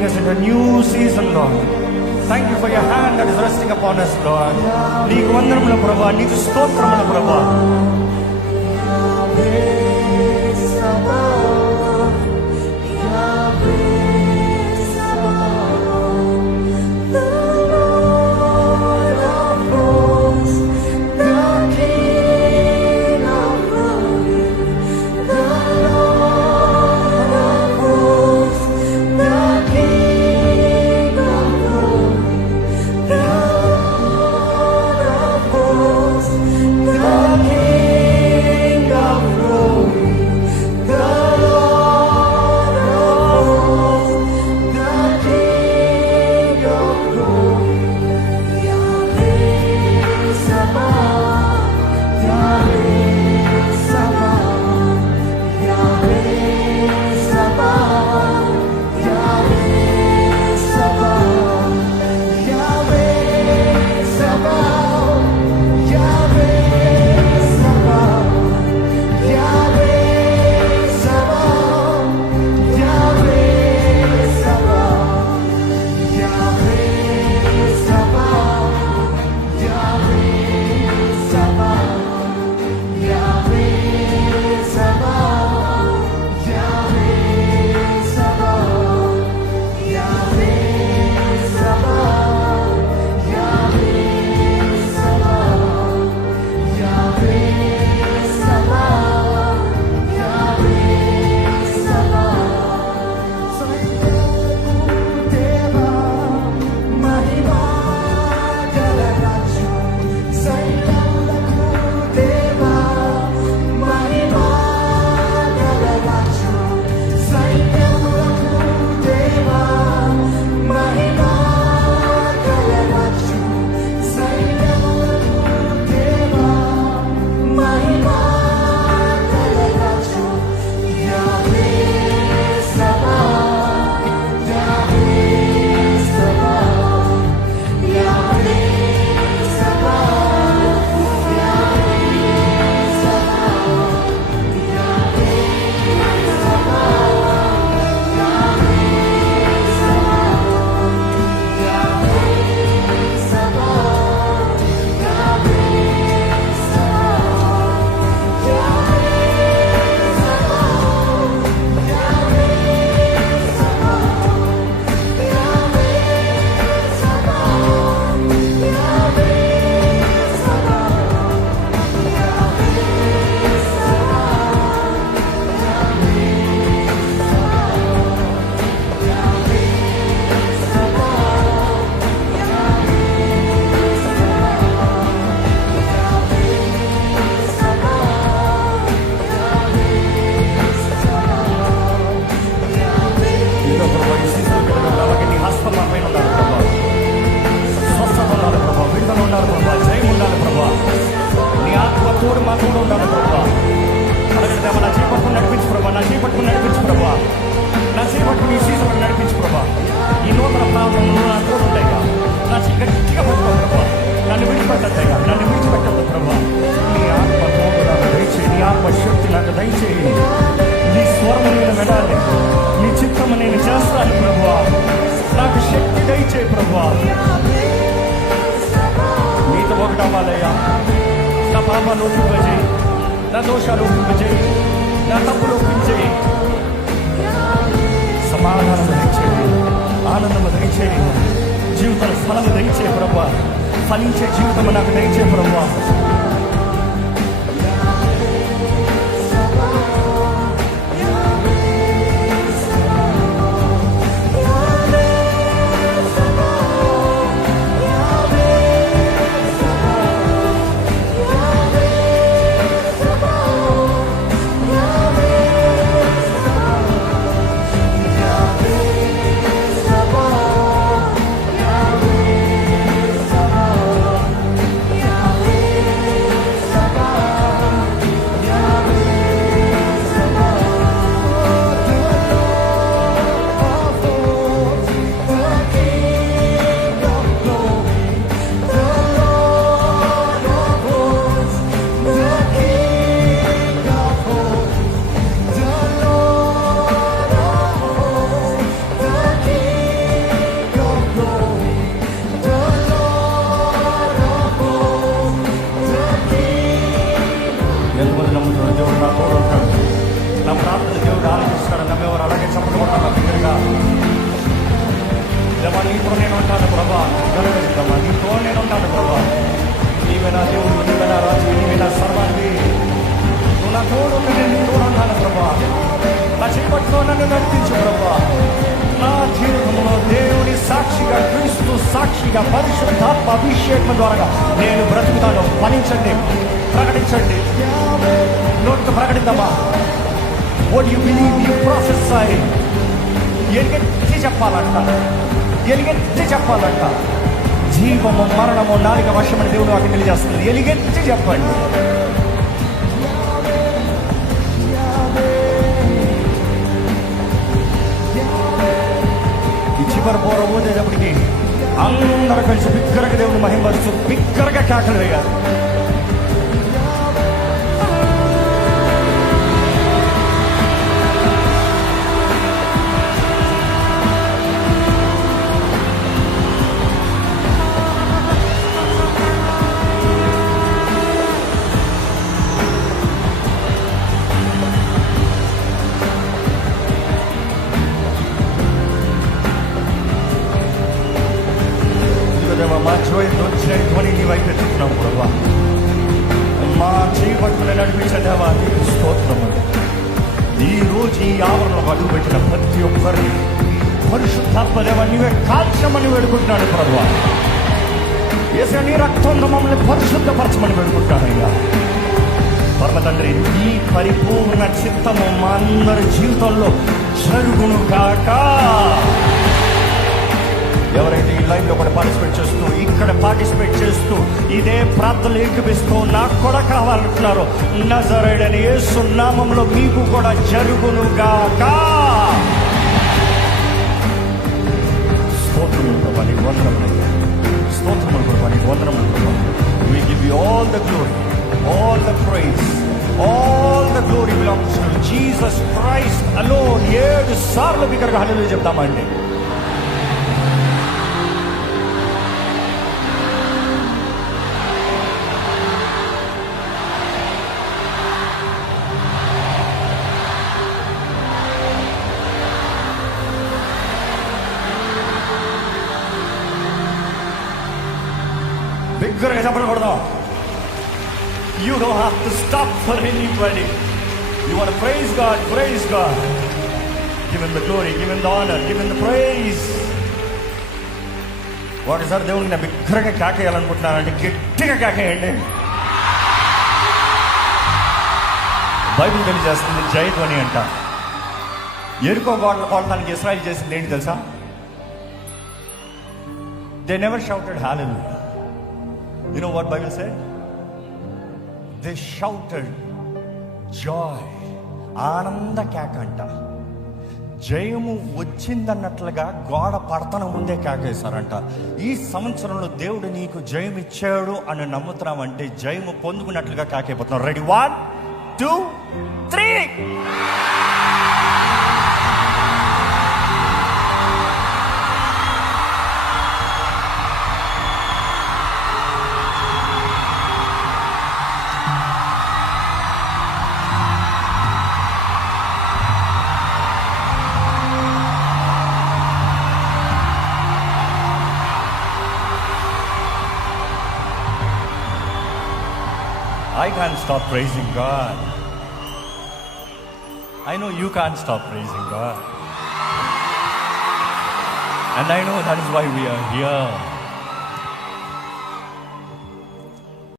leading us into a new season, Lord. Thank you for your hand that is resting upon us, Lord. నీకు వందనములు ప్రభువా, నీకు స్తోత్రములు ప్రభువా. పాపాలు ఒప్పింపజేయి, నా దోషాలు ఒప్పింపజేయి, నా తప్పులు ఒప్పించేయి, సమాధానం దయచేయి, ఆనందము దయచేయి, జీవితాల ఫలము దయచేయి ప్రభువా, ఫలించే జీవితము నాకు దయచేయి ప్రభువా. నా తోడు నేను తోడున్నాను ప్రభా. నా చేపట్టులో నన్ను నడిపించు ప్రభా. నా జీవితంలో దేవుని సాక్షిగా, క్రీస్తు సాక్షిగా, పరిశుద్ధాత్మ అభిషేకం ద్వారా నేను బ్రతుకుతాను. ఫలించండి, ప్రకటించండి, నోటితో ప్రకటిద్దామా. What you believe, you prophesy. ఎలుగెత్తి చెప్పాలంట, ఎలుగెత్తి చెప్పాలంట. జీవము మరణము నాలుక వశమని దేవుడు వాకి తెలియజేస్తుంది. ఎలుగెత్తి చెప్పండి. ఈ చివరి పోర ఊదేటప్పటికి అందరూ కలిసి బిగ్గరగా దేవుని మహిమపరుస్తూ బిగ్గరగా కేకలు వేయాలి. మా జోయితో ధ్వని నీ వైపు ఎత్తుతున్నాం ప్రభా. మా చేపట్టుకుని నడిపించదేవా నీకు స్తోత్రము. ఈ రోజు ఈ ఆవరణలో అడుగుపెట్టిన ప్రతి ఒక్కరిని పరిశుద్ధాత్మదేవా నీవే కాల్చమని వేడుకుంటున్నాడు ప్రభా. యేసయ్యా నీ రక్తంతో మమ్మల్ని పరిశుద్ధపరచమని వేడుకుంటున్నానయ్యా. పరమ తండ్రి, ఈ పరిపూర్ణ చిత్తము మా అందరి జీవితంలో జరుగును కాక. ఎవరైతే ఈ లైన్లో కూడా పార్టిసిపేట్ చేస్తూ, ఇక్కడ పార్టిసిపేట్ చేస్తూ, ఇదే ప్రార్థనలు ఏకీపిస్తూ నాకు కూడా కావాలంటున్నారు, నజరేయుడైన యేసు నామములో మీకు కూడా జరుగును గాక. స్తోత్రములు ప్రభా, నీకు వందనములు. స్తోత్రములు ప్రభా, నీకు వందనములు ప్రభా. We give you all the glory, all the praise, all the glory belongs to Jesus Christ alone. 7 సార్లు బిగ్గరగా హల్లెలూయా చెప్తామండి. బిగ్గరగా చెప్పకూడదు. You don't have to stop for anybody. You want to praise God, praise God. Give him the glory, give him the honor, give him the praise. ఒకసారి దేవుడిని బిగ్గరగా కేకేయాలనుకుంటున్నానంటే గట్టిగా కేకేయండి. Bible తెలియజేస్తుంది జయధ్వని అంట. ఎరుకో గోడలు కొట్టడానికి ఇశ్రాయేలు చేసింది ఏంటి తెలుసా? They never shouted hallelujah. You know what Bible said? They shouted joy. ఆనంద కేక అంట. జయము వచ్చిందన్నట్లుగా గోడ పడతన ముందే కేకేశారంట. ఈ సంవత్సరంలో దేవుడు నీకు జయం ఇచ్చాడు అని నమ్ముతున్నామంటే జయము పొందుకున్నట్లుగా కేకైపోతున్నాం. Ready, 1 2 3. I can't stop praising God. I know you can't stop praising God. And I know that is why we are here.